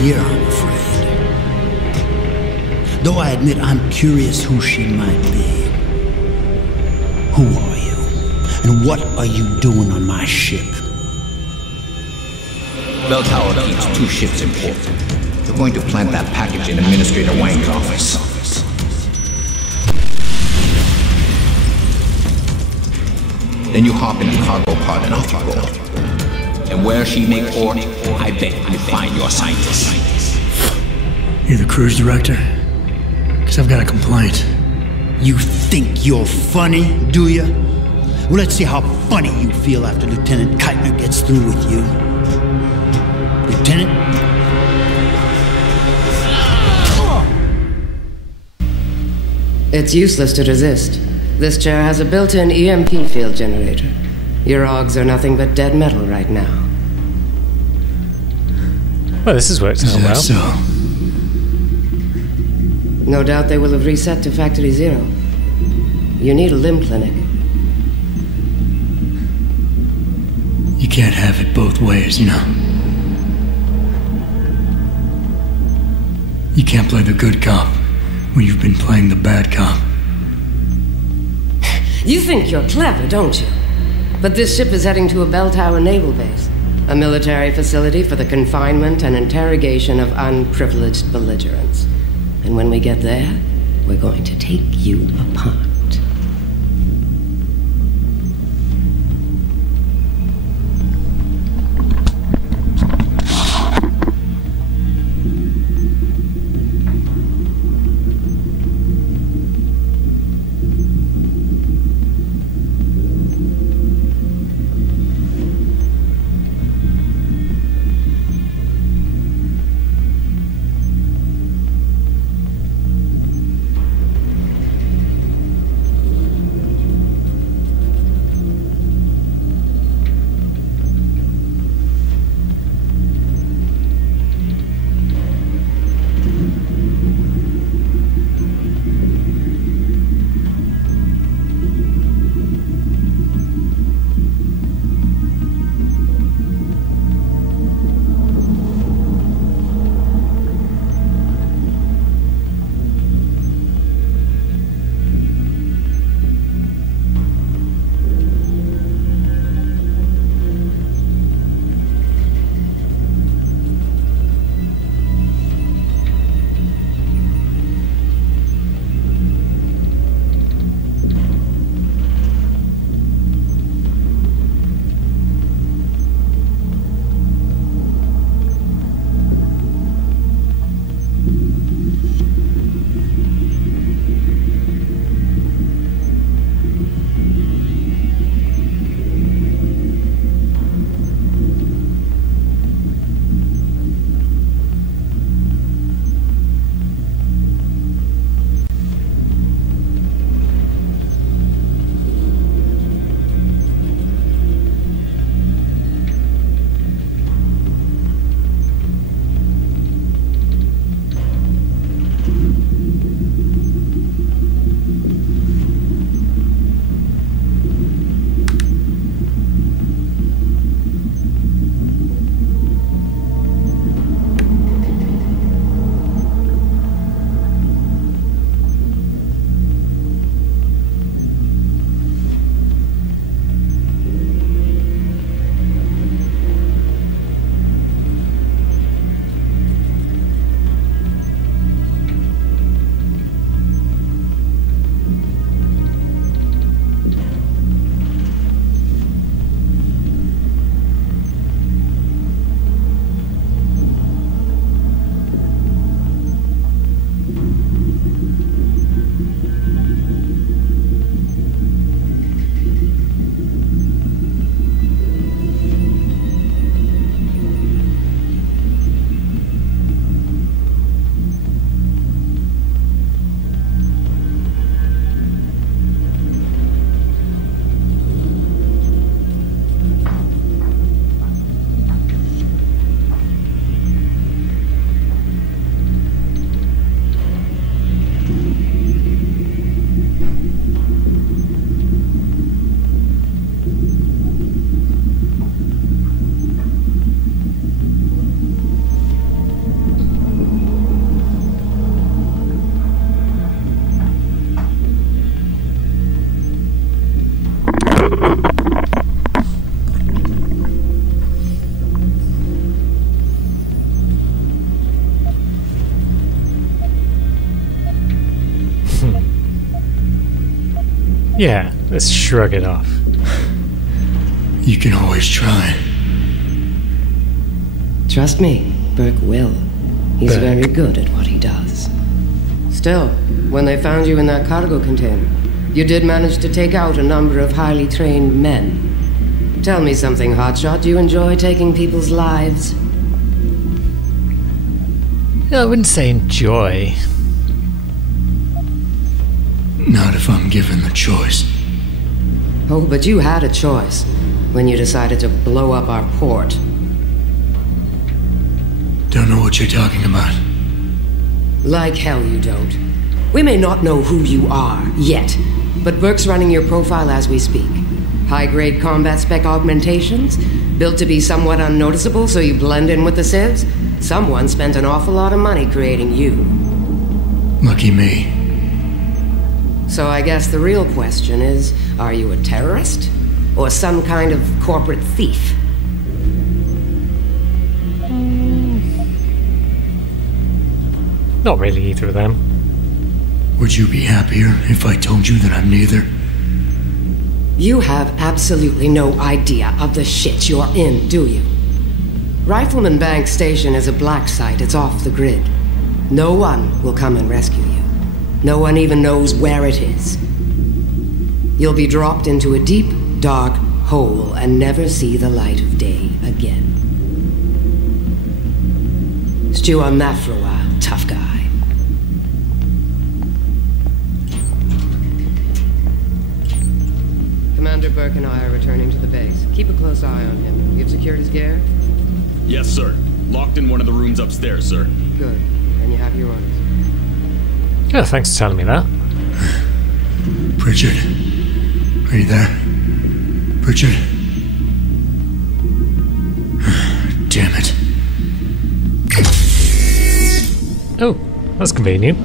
here, I'm afraid. Though I admit I'm curious who she might be. Who are you? And what are you doing on my ship? Bell Tower keeps 2 ships in port. They're going to plant that package in Administrator Wang's office. Then you hop in the cargo pod and off you go. And where she make port, I bet you find your scientists. You're the cruise director? Because I've got a complaint. You think you're funny, do you? Well, let's see how funny you feel after Lieutenant Keitner gets through with you. Lieutenant? It's useless to resist. This chair has a built-in EMP field generator. Your augs are nothing but dead metal right now. Well, this has worked out well. So, No doubt they will have reset to Factory Zero. You need a limb clinic. you can't have it both ways, you know. You can't play the good cop when you've been playing the bad cop. You think you're clever, don't you? But this ship is heading to a Bell Tower naval base, a military facility for the confinement and interrogation of unprivileged belligerents. And when we get there, we're going to take you apart. Yeah, let's shrug it off. You can always try. Trust me, Burke will. He's Burke. very good at what he does. Still, when they found you in that cargo container, you did manage to take out a number of highly trained men. Tell me something, Hotshot. Do you enjoy taking people's lives? I wouldn't say enjoy. Not if I'm given the choice. Oh, but you had a choice when you decided to blow up our port. Don't know what you're talking about. Like hell you don't. We may not know who you are, yet, but Burke's running your profile as we speak. High-grade combat spec augmentations, built to be somewhat unnoticeable so you blend in with the civs. Someone spent an awful lot of money creating you. Lucky me. So I guess the real question is, are you a terrorist? Or some kind of corporate thief? Not really either of them. Would you be happier if I told you that I'm neither? You have absolutely no idea of the shit you're in, do you? Rifleman Bank Station is a black site. It's off the grid. No one will come and rescue you. No one even knows where it is. You'll be dropped into a deep, dark hole and never see the light of day again. Stew on that for a while, tough guy. Commander Burke and I are returning to the base. Keep a close eye on him. You've secured his gear? Yes, sir. Locked in one of the rooms upstairs, sir. Good. And you have your orders. Oh, thanks for telling me that. Pritchard. Are you there? Pritchard? Damn it. Oh, that's convenient.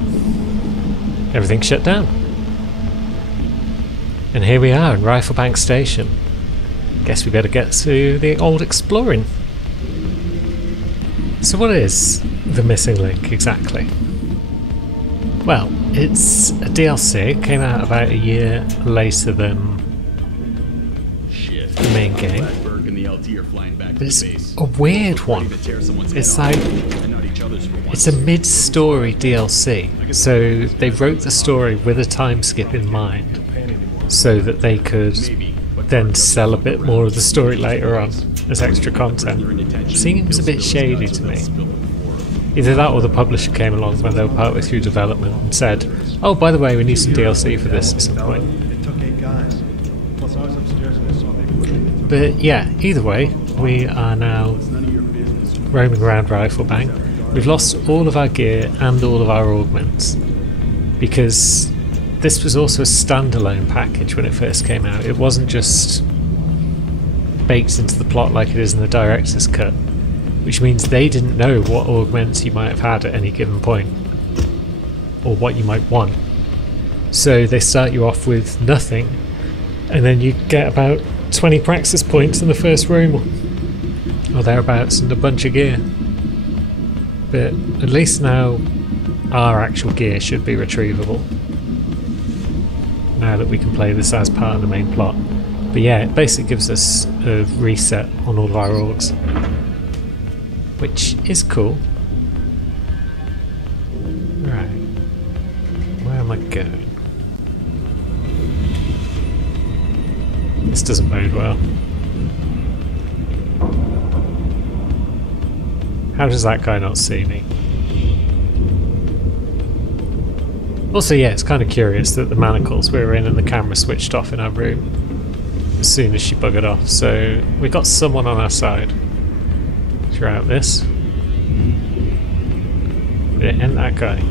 Everything shut down. And here we are in Riflebank Station. Guess we better get to the old exploring. So what is the missing link exactly? Well, it's a DLC. It came out about a year later than the main game. But it's a weird one. It's like, it's a mid-story DLC. So they wrote the story with a time skip in mind, so that they could then sell a bit more of the story later on as extra content. Seems a bit shady to me. Either that or the publisher came along when they were partway through development and said, oh, by the way, we need some DLC for this at some point. But yeah, either way, we are now roaming around Riflebank. We've lost all of our gear and all of our augments, because this was also a standalone package when it first came out. It wasn't just baked into the plot like it is in the director's cut, which means they didn't know what augments you might have had at any given point, or what you might want. So they start you off with nothing, and then you get about 20 praxis points in the first room, or thereabouts, and a bunch of gear. But at least now our actual gear should be retrievable, now that we can play this as part of the main plot. But yeah, it basically gives us a reset on all of our orgs, which is cool. Right, where am I going? This doesn't bode well. How does that guy not see me? Also, yeah, it's kind of curious that the manacles we were in and the camera switched off in our room as soon as she buggered off, so we got someone on our side throughout this. But it ain't that guy.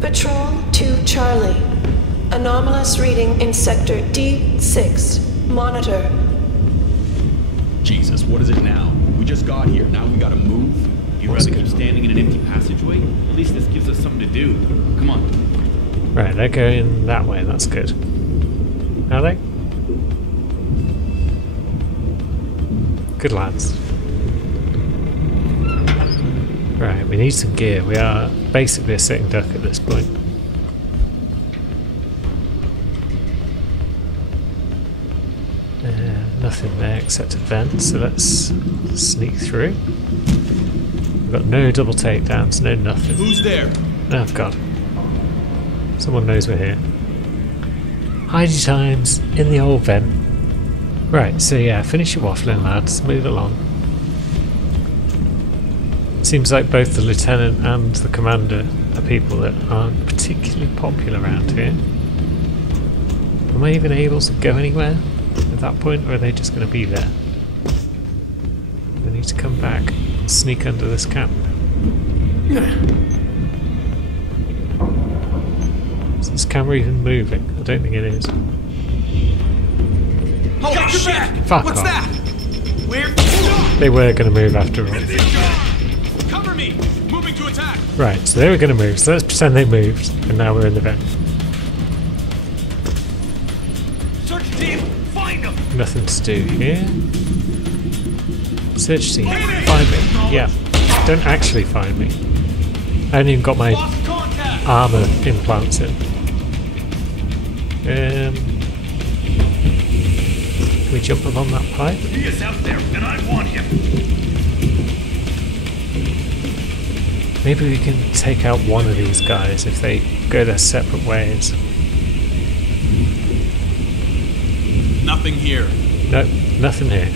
Patrol 2 Charlie. Anomalous reading in sector D6. Monitor. Jesus, what is it now? We just got here. Now we gotta move? You'd rather keep standing in an empty passageway? At least this gives us something to do. Come on. Right, they're going that way, that's good. Are they? Good lads. Right, we need some gear. We are basically a sitting duck at this point. accepted vent, so let's sneak through. We've got no double takedowns, no nothing. Who's there? Oh god. Someone knows we're here. Hidey times in the old vent. Right, so yeah, finish your waffling, lads. Move along. Seems like both the lieutenant and the commander are people that aren't particularly popular around here. Am I even able to go anywhere at that point, or are they just going to be there? I need to come back and sneak under this camp. Is this camera even moving? I don't think it is. Oh shit! Fuck What's off. that? Where? They were going to move after all. Cover me! Moving to attack! Right, so they were going to move, so let's pretend they moved, and now we're in the vent. Search team, find them! Nothing to do here. Search team, find me. Yeah, don't actually find me. I haven't even got my Lost contact! armor implants in. Can we jump up on that pipe? He is out there, and I want him! Maybe we can take out one of these guys if they go their separate ways. Nothing here. Nope, nothing here.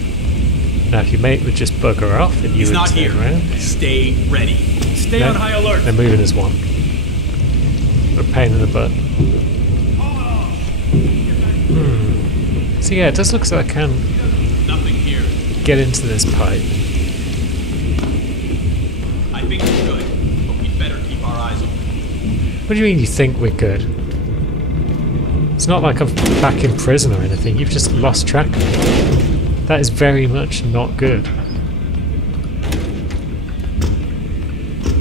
Now if your mate would just bugger off and you He's would not turn here. around. Stay ready. Stay No, on high alert. They're moving as one. What a pain in the butt. So yeah, it does look as though I can Nothing here. get into this pipe. I think we're good, but we'd better keep our eyes open. What do you mean you think we're good? It's not like I'm back in prison or anything, you've just lost track of me. That is very much not good.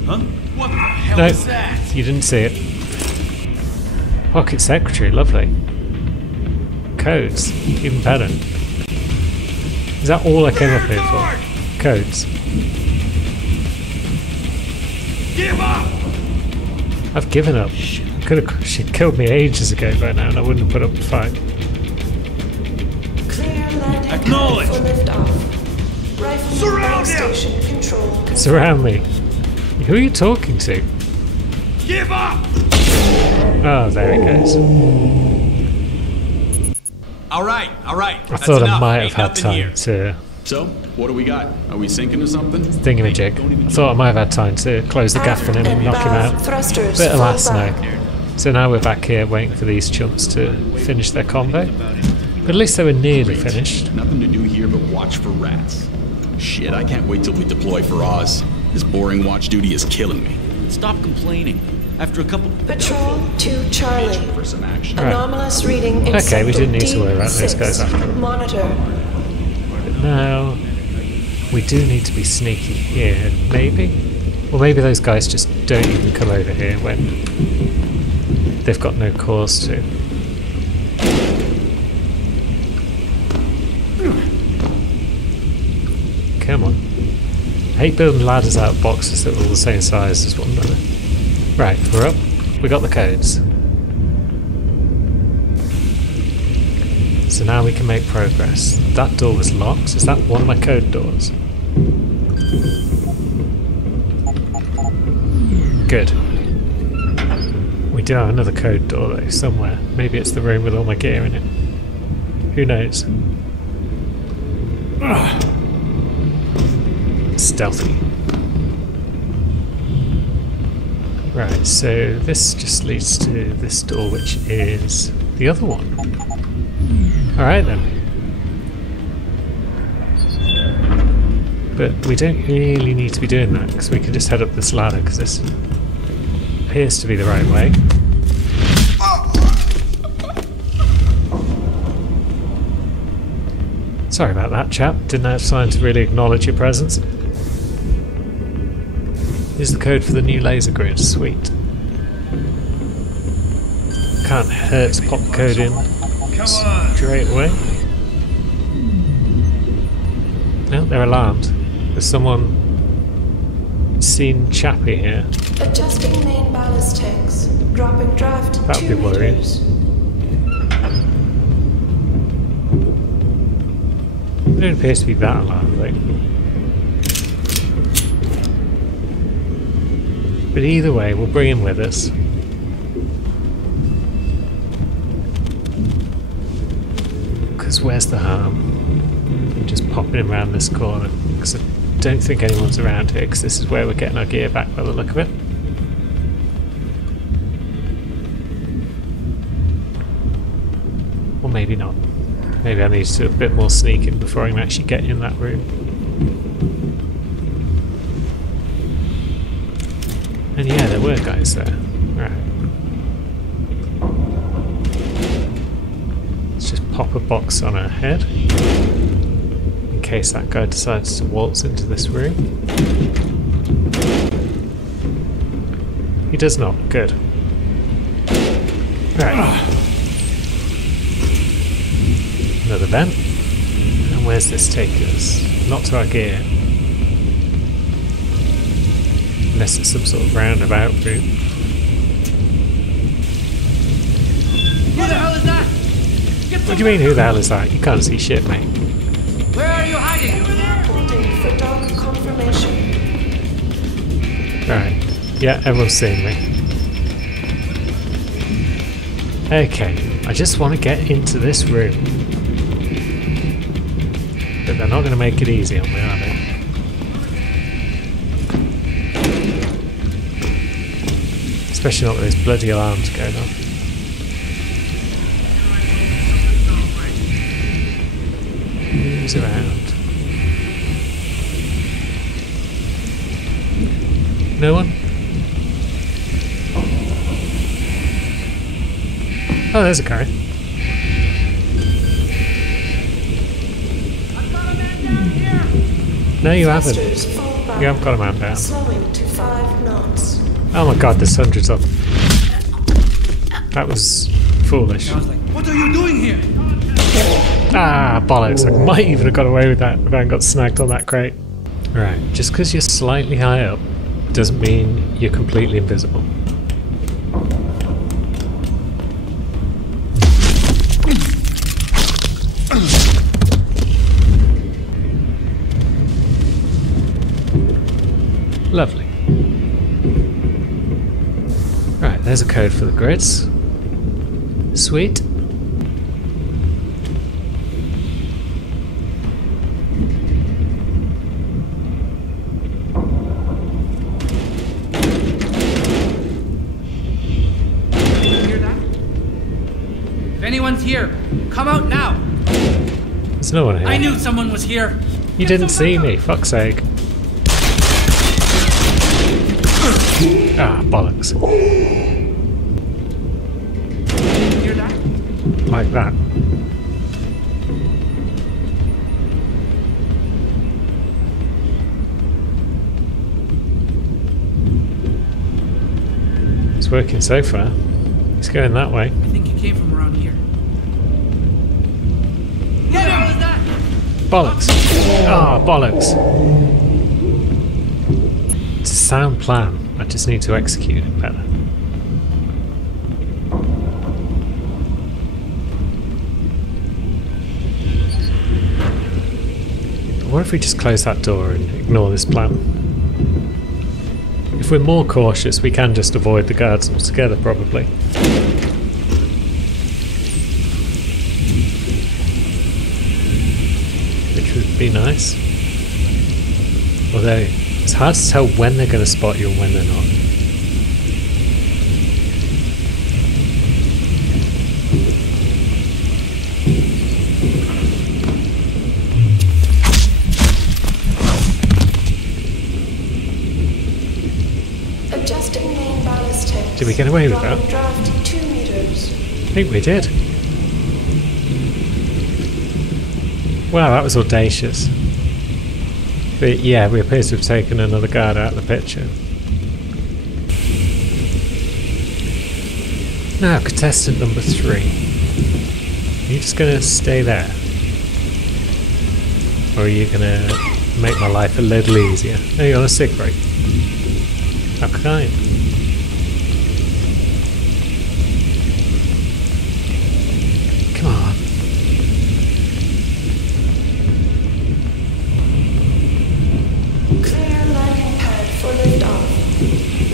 Huh? What the hell No, is that? you didn't see it. Pocket secretary, lovely. Codes, even better. Is that all I came up here for? Codes. Give up! I've given up. She'd killed me ages ago by now and I wouldn't have put up a fight. Clear landing pad Acknowledge. for liftoff. Rifleman Surround ground him. station control. Surround me. Who are you talking to? Give up! Oh, there he goes. All right. I That's thought I enough. might Ain't have had nothing time here. to So, what do we got? Are we sinking to something? thingamajig. I thought I might have had time to close the gap on him and knock him out. Thrusters But full alas, no. back. So now we're back here waiting for these chumps to finish their combo. But at least they were nearly finished. Nothing to do here but watch for rats. Shit, I can't wait till we deploy for Oz. This boring watch duty is killing me. Stop complaining. After a couple... Patrol to Charlie. For some action. Right. Anomalous reading in Okay, sector we didn't need to worry about those D6. guys after all. Monitor. But now we do need to be sneaky here, maybe? Or maybe those guys just don't even come over here when they've got no cause to. Come on. I hate building ladders out of boxes that are all the same size as one another. Right, we're up. We got the codes. So now we can make progress. That door was locked. Is that one of my code doors? Good. We do have another code door though, somewhere. Maybe it's the room with all my gear in it. Who knows? Stealthy. Right, so this just leads to this door, which is the other one. Alright then. But we don't really need to be doing that, because we can just head up this ladder, because this appears to be the right way. Sorry about that, chap. Didn't have time to really acknowledge your presence. Here's the code for the new laser grid. Sweet. Can't hurt to pop the code in straight away. No, they're alarmed. There's someone seen Chappie here. Adjusting main ballast tanks. Dropping draft That would 2 be worrying. meters. don't appear to be that alarmed though. But either way, we'll bring him with us. Because where's the harm in just popping him around this corner? Because I don't think anyone's around here, because this is where we're getting our gear back by the look of it. Or maybe not. Maybe I need to do a bit more sneaking before I can actually get in that room. And yeah, there were guys there. Right. Let's just pop a box on her head. In case that guy decides to waltz into this room. He does not. Good. Right. Another vent. And where's this take us? Not to our gear. Unless it's some sort of roundabout route. Who the hell is that? What do you mean, who the hell is that? You can't see shit, mate. Where are you hiding? Holding for dark confirmation. Alright. Yeah, everyone's seeing me. Okay, I just want to get into this room. But they're not going to make it easy on me, are they? Especially not with those bloody alarms going on. Who's around? No one? Oh, there's a guy. No, you haven't. You haven't got a man down. Slowing to 5 knots. Oh my god, there's hundreds of them. That was foolish. What are you doing here? Ah, bollocks. I might even have got away with that if I hadn't got snagged on that crate. Right, just because you're slightly high up doesn't mean you're completely invisible. Lovely. Right, there's a code for the grids. Sweet. Hear that? If anyone's here, come out now. There's no one here. I knew someone was here. You didn't see me, fuck's sake. Ah, bollocks. Hear that? Like that. It's working so far. It's going that way. I think he came from around here. Who the hell is that? Bollocks. Ah, bollocks. It's a sound plan. I just need to execute it better. What if we just close that door and ignore this plan? If we're more cautious, we can just avoid the guards altogether, probably. Which would be nice. Although, it's hard to tell when they're going to spot you and when they're not. Adjusting main ballistics. Did we get away with that? Draft 2 meters. I think we did. Wow, that was audacious. But yeah, we appear to have taken another guard out of the picture. Now, contestant number 3. Are you just going to stay there? Or are you going to make my life a little easier? Are you on a sick break? How kind. Come on.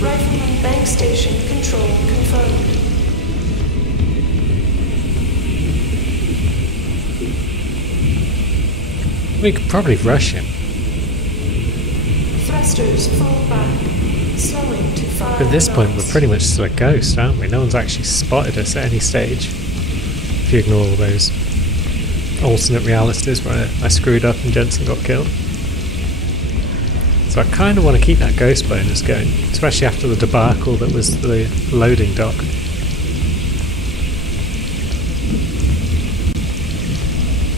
Rifleman bank station control confirmed. We could probably rush him. Thrusters fall back, slowing to 5 But at this point, we're knots. pretty much still a ghost, aren't we? No one's actually spotted us at any stage. If you ignore all those alternate realities where I screwed up and Jensen got killed. So I kind of want to keep that ghost bonus going, especially after the debacle that was the loading dock.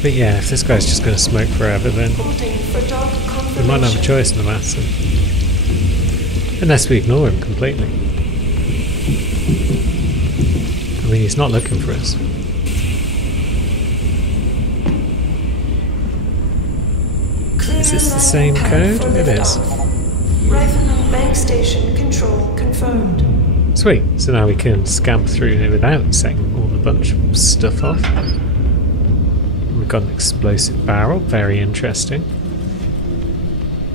But yeah, if this guy's just going to smoke forever, then Holding for dog we might not have a confirmation. choice in the matter. Unless we ignore him completely. I mean, he's not looking for us. Is this the same code? It is. Rifleman bank station control confirmed. Sweet, so now we can scamper through here without setting all the bunch of stuff off. We've got an explosive barrel, very interesting.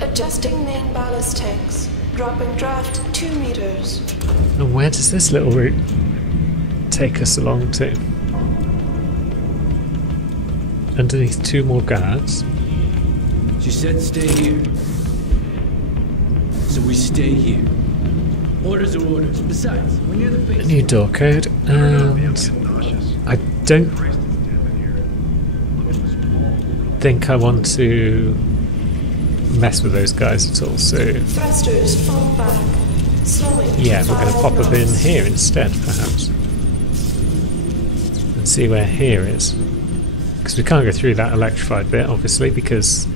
Adjusting main ballast tanks. Dropping draft 2 meters. And where does this little route take us along to? Underneath 2 more guards. She said stay here. So we stay here. Orders are orders. Besides, we're near the base. A new door code, and I don't think I want to mess with those guys at all, so Thrusters fall back, slowing to yeah, we're going to 5 pop up in knots. here instead, perhaps. And see where here is. Because we can't go through that electrified bit, obviously, because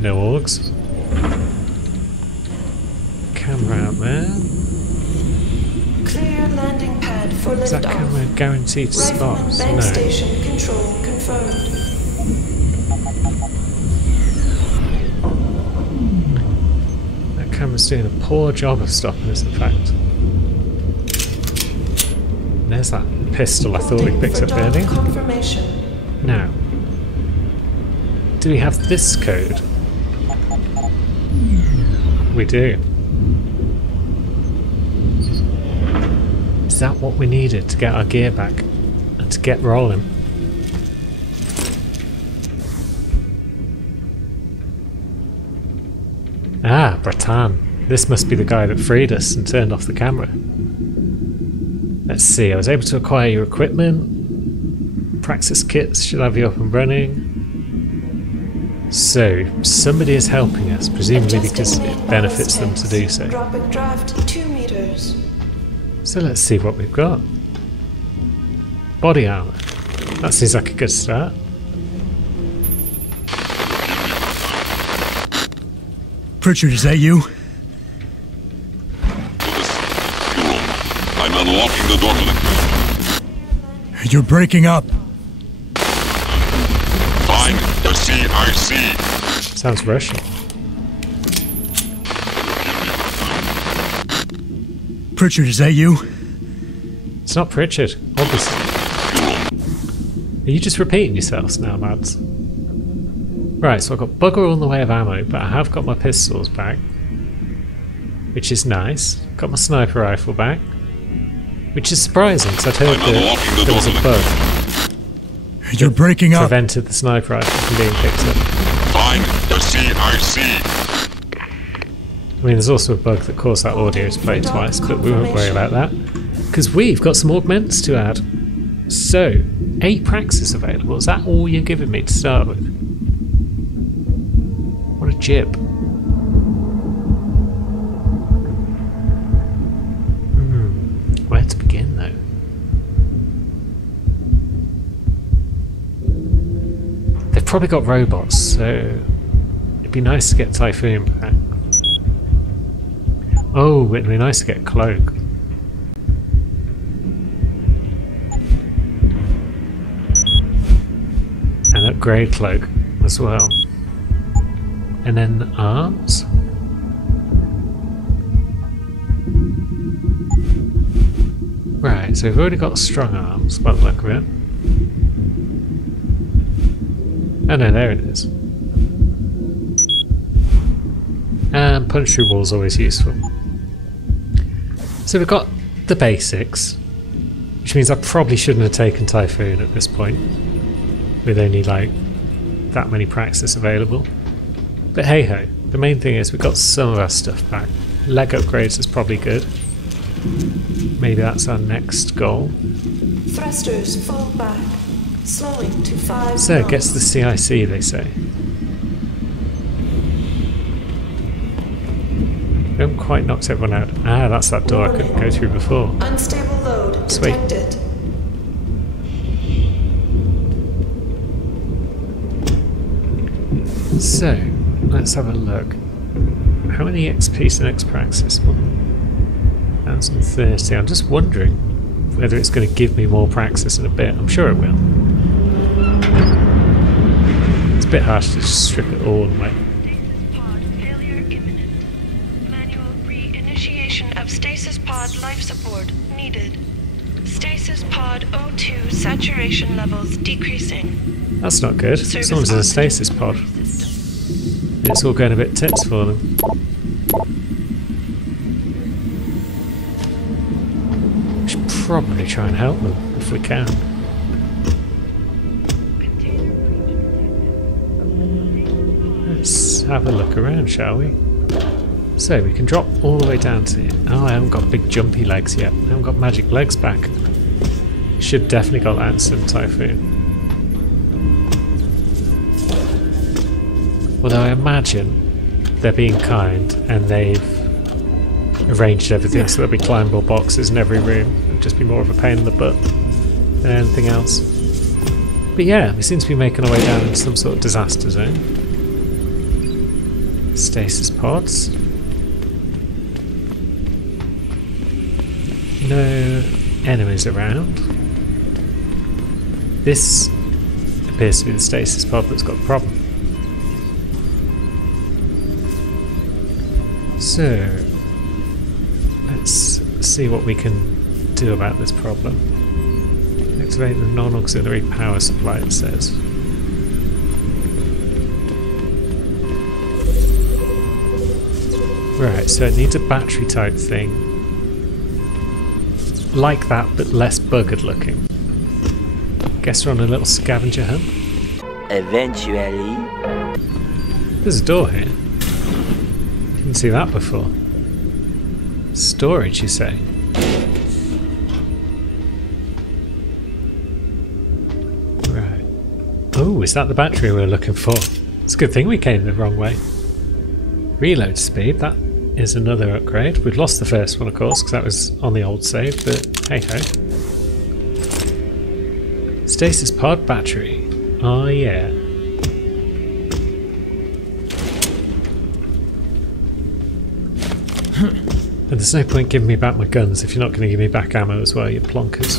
no orgs. Camera out there. Clear landing pad for Is that liftoff. camera guaranteed to spot Rifleman us? bank No. station control confirmed. That camera's doing a poor job of stopping us, in fact. There's that pistol I thought we Holding picked for up dog earlier. confirmation. Now, do we have this code? We do. Is that what we needed to get our gear back and to get rolling? Ah, Bratan. This must be the guy that freed us and turned off the camera. Let's see, I was able to acquire your equipment. Praxis kits should have you up and running. So, somebody is helping us, presumably because Adjusting it main benefits ballast them to do tanks. so. Dropping draft 2 meters. So let's see what we've got. Body armor. That seems like a good start. Pritchard, is that you? I'm unlocking the door link. You're breaking up. Find the CIC. Sounds Russian. Pritchard, is that you? It's not Pritchard, obviously. Are you just repeating yourselves now, lads? Right, so I've got bugger all in the way of ammo, but I have got my pistols back. Which is nice. Got my sniper rifle back. Which is surprising, because I'd heard that there was a bug You're breaking up. prevented the sniper rifle from being picked up. Find the CIC. I mean, there's also a bug that caused that audio to play twice, but we won't worry about that. Because we've got some augments to add. So, 8 Praxis available. Is that all you're giving me to start with? What a jib. Where to begin, though? They've probably got robots, so it'd be nice to get Typhoon back. Oh, it'd be nice to get Cloak. And upgrade Cloak as well. And then arms? Right, so we've already got strong arms by the look of it. Oh no, there it is. And punch through walls always useful. So we've got the basics, which means I probably shouldn't have taken Typhoon at this point, with only like that many praxis available. But hey ho, the main thing is we've got some of our stuff back. Leg upgrades is probably good. Maybe that's our next goal. Thrusters fall back, slowing to 5 So it knots. gets the CIC, they say. We haven't quite knocked everyone out. Ah, that's that door I couldn't go through before. Unstable load Sweet. detected. So, let's have a look. How many XP's the next praxis? 1,030. I'm just wondering whether it's going to give me more praxis in a bit. I'm sure it will. It's a bit harsh to just strip it all away. Pod failure imminent. Manual re-initiation of stasis pod life support needed. Stasis pod O2 saturation levels decreasing. That's not good. Service Someone's in a oxygen stasis pod. system. It's all going a bit tits for them. We should probably try and help them if we can. Let's have a look around, shall we? So we can drop all the way down to here. Oh, I haven't got big jumpy legs yet. I haven't got magic legs back. Should definitely got that in some Typhoon. Although I imagine they're being kind and they've arranged everything so there'll be climbable boxes in every room. It'll just be more of a pain in the butt than anything else. But yeah, we seem to be making our way down into some sort of disaster zone. Stasis pods. No enemies around. This appears to be the stasis pod that's got the problem. So, let's see what we can do about this problem. Activate the non-auxiliary power supply, it says. Right, so it needs a battery type thing. Like that, but less buggered looking. Guess we're on a little scavenger hunt. Eventually. There's a door here. Didn't see that before. Storage, you say? Right. Oh, is that the battery we were looking for? It's a good thing we came the wrong way. Reload speed, that is another upgrade. We'd lost the first one, of course, because that was on the old save, but hey ho. Stasis pod battery. Oh yeah. And there's no point giving me back my guns if you're not going to give me back ammo as well, you plonkers.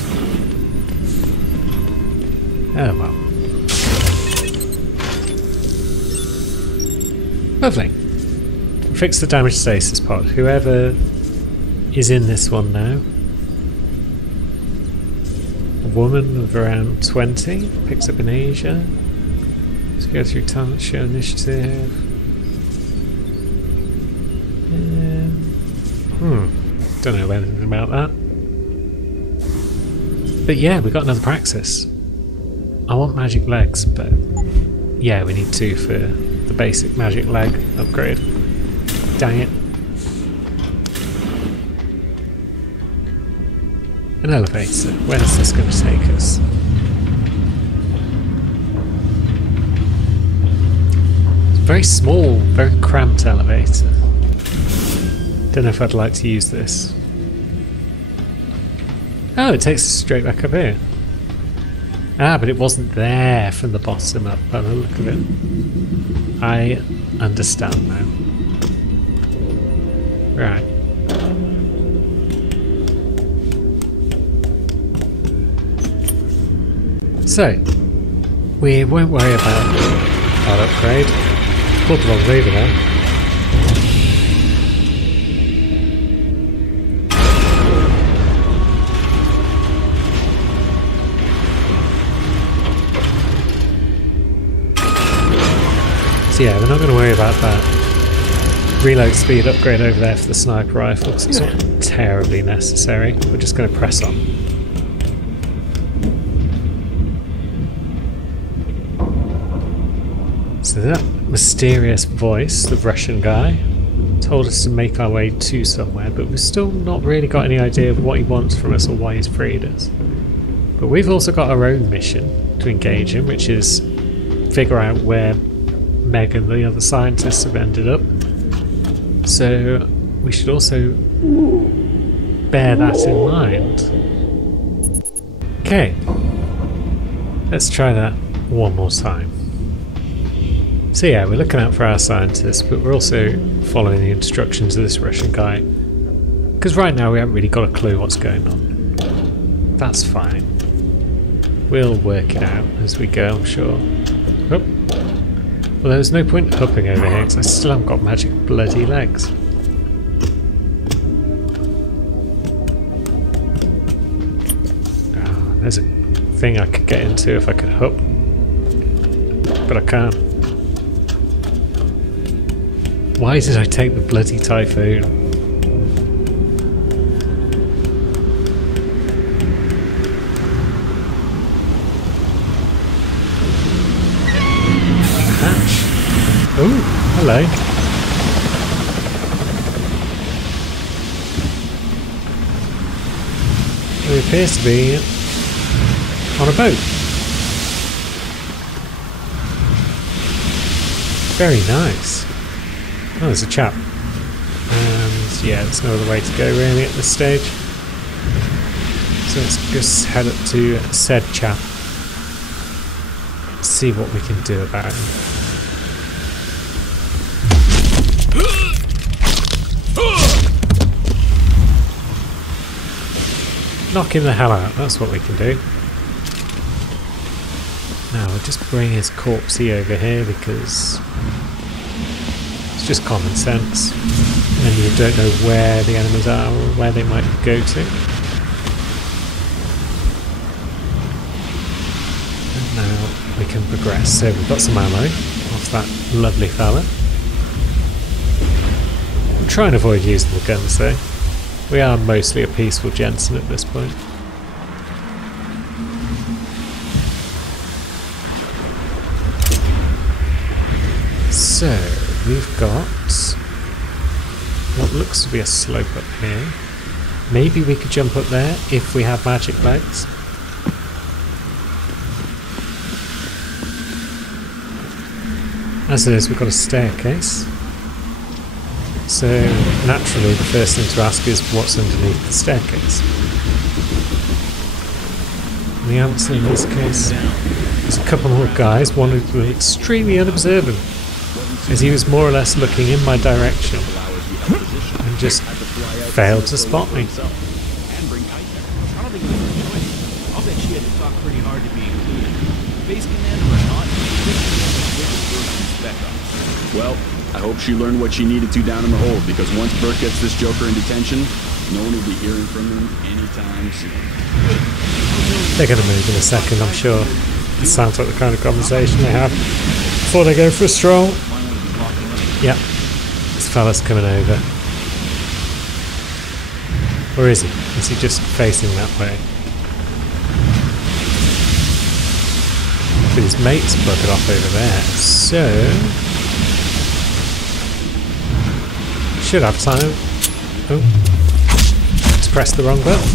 Oh well. Lovely. Fix the damaged stasis pod. Whoever is in this one now. A woman of around 20, picks up in Asia. Let's go through talent, show initiative. Don't know anything about that. But yeah, we got another praxis. I want magic legs, but yeah, we need 2 for the basic magic leg upgrade. Dang it. An elevator. Where is this going to take us? It's a very small, very cramped elevator. Don't know if I'd like to use this. Oh, it takes us straight back up here. Ah, but it wasn't there from the bottom up by the look of it. I understand now. Right. So, we won't worry about that upgrade. Pulled the wrong lever there. So yeah, we're not going to worry about that. reload speed upgrade over there for the sniper rifle because it's not terribly necessary. We're just going to press on. So that mysterious voice, the Russian guy, told us to make our way to somewhere, but we've still not really got any idea of what he wants from us or why he's freed us. But we've also got our own mission to engage in, which is figure out where Meg and the other scientists have ended up. So we should also bear that in mind. Okay, let's try that one more time. So yeah, we're looking out for our scientists, but we're also following the instructions of this Russian guy. Because right now we haven't really got a clue what's going on. That's fine. We'll work it out as we go, I'm sure. Oh. Well, there's no point hopping over here because I still haven't got magic bloody legs. Oh, there's a thing I could get into if I could hop. But I can't. Why did I take the bloody Typhoon? Oh, hello. It appears to be on a boat. Very nice. Oh, there's a chap. And yeah, there's no other way to go really at this stage. So let's just head up to said chap. See what we can do about him. Knock him the hell out, that's what we can do. Now we'll just bring his corpsey over here because it's just common sense. And you don't know where the enemies are or where they might go to. And now we can progress. So we've got some ammo off that lovely fella. I'm trying to avoid using the guns though. We are mostly a peaceful Jensen at this point. So, we've got what looks to be a slope up here. Maybe we could jump up there if we have magic legs. As it is, we've got a staircase. So naturally the first thing to ask is what's underneath the staircase. And the answer in this case is a couple more guys, one who was extremely unobservant, as he was more or less looking in my direction and just failed to spot me. Well, I hope she learned what she needed to down in the hold, because once Burke gets this Joker in detention, no one will be hearing from him anytime soon. They're going to move in a second, I'm sure. It sounds like the kind of conversation they have before they go for a stroll. Yep, this fella's coming over. Or is he? Is he just facing that way? But his mate's buggered off over there, so should have time. Oh, to press the wrong button.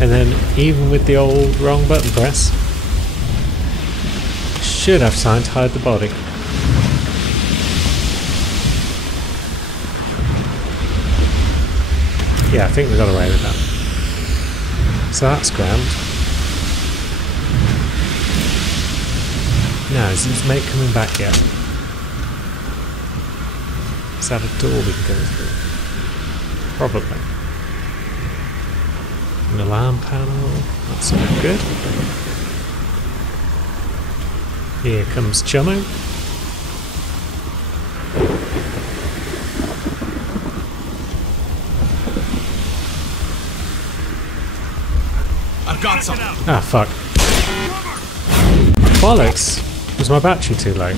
And then even with the old wrong button press, should have time to hide the body. Yeah, I think we got away with that. So that's grand. Now, is his mate coming back yet? Is that a door we can go through? Probably. An alarm panel. That's not good. Here comes Chomo. I've got some. Ah, fuck. Bollocks! Was my battery too low?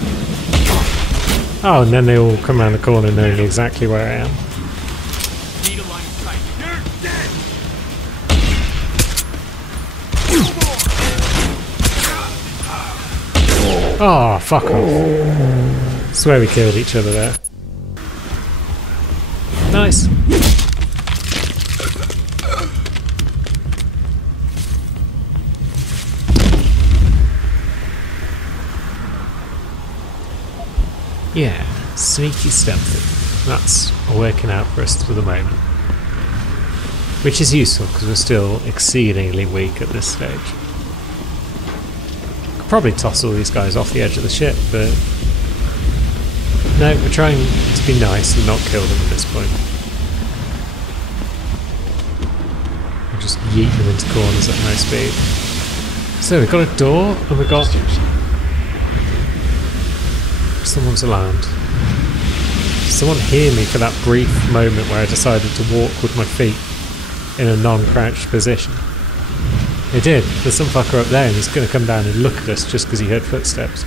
Oh, and then they all come around the corner knowing exactly where I am. Oh, fuck off. Swear we killed each other there. Nice. Yeah, sneaky stealthy. That's working out for us for the moment. Which is useful because we're still exceedingly weak at this stage. Could probably toss all these guys off the edge of the ship, but no, we're trying to be nice and not kill them at this point. We'll just yeet them into corners at high speed. So we've got a door and we've got... Someone's alarmed. Someone hear me for that brief moment where I decided to walk with my feet in a non-crouched position. They did. There's some fucker up there and he's going to come down and look at us just because he heard footsteps.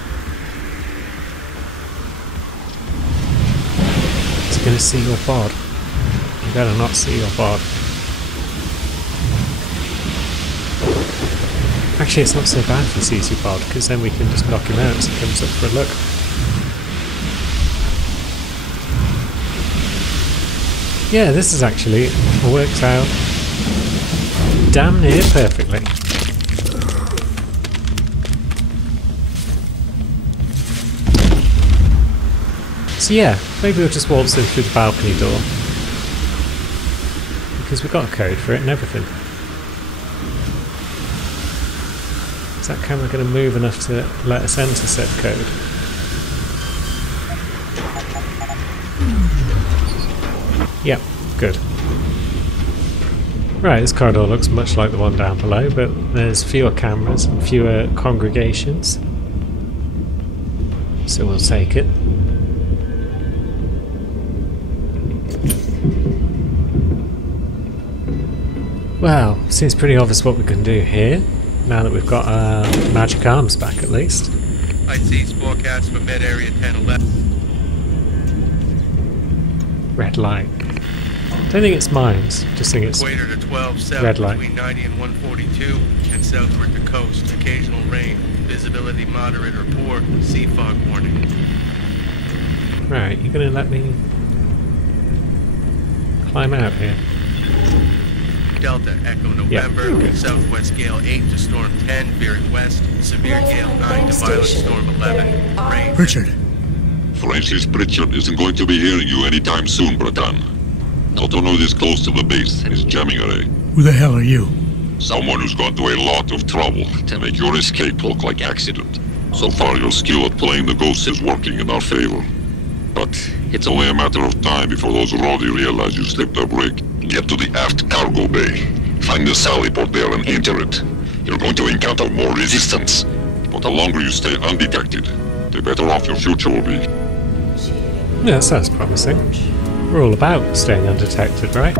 He's going to see your bod. You better not see your bod. Actually, it's not so bad if he sees your bod, because then we can just knock him out as he comes up for a look. Yeah, this is actually worked out damn near perfectly. So yeah, maybe we'll just waltz in through the balcony door. Because we've got a code for it and everything. Is that camera going to move enough to let us enter said code? Yep, good. Right, this corridor looks much like the one down below, but there's fewer cameras and fewer congregations. So we'll take it. Well, seems pretty obvious what we can do here, now that we've got our magic arms back at least. IC's forecast for mid-area 1011. Red light. Don't think it's mines, just think it's Equator to 12 south red light. between 90 and 142, and southward to coast. Occasional rain. Visibility moderate or poor. Sea fog warning. Right, you're gonna let me climb out here? Delta Echo November, Yep. southwest gale 8 to storm 10, veering west. Severe gale 9 to violent storm 11. Rain. Richard. Francis Pritchard isn't going to be hearing you anytime soon, Bratan. Notono is close to the base and is jamming array. Who the hell are you? Someone who's gone to a lot of trouble to make your escape look like accident. So far, your skill at playing the ghost is working in our favor. But it's only a matter of time before those Rodi realize you slipped a break. Get to the aft cargo bay. Find the sally port there and enter it. You're going to encounter more resistance. But the longer you stay undetected, the better off your future will be. Yeah, that sounds promising. We're all about staying undetected, right?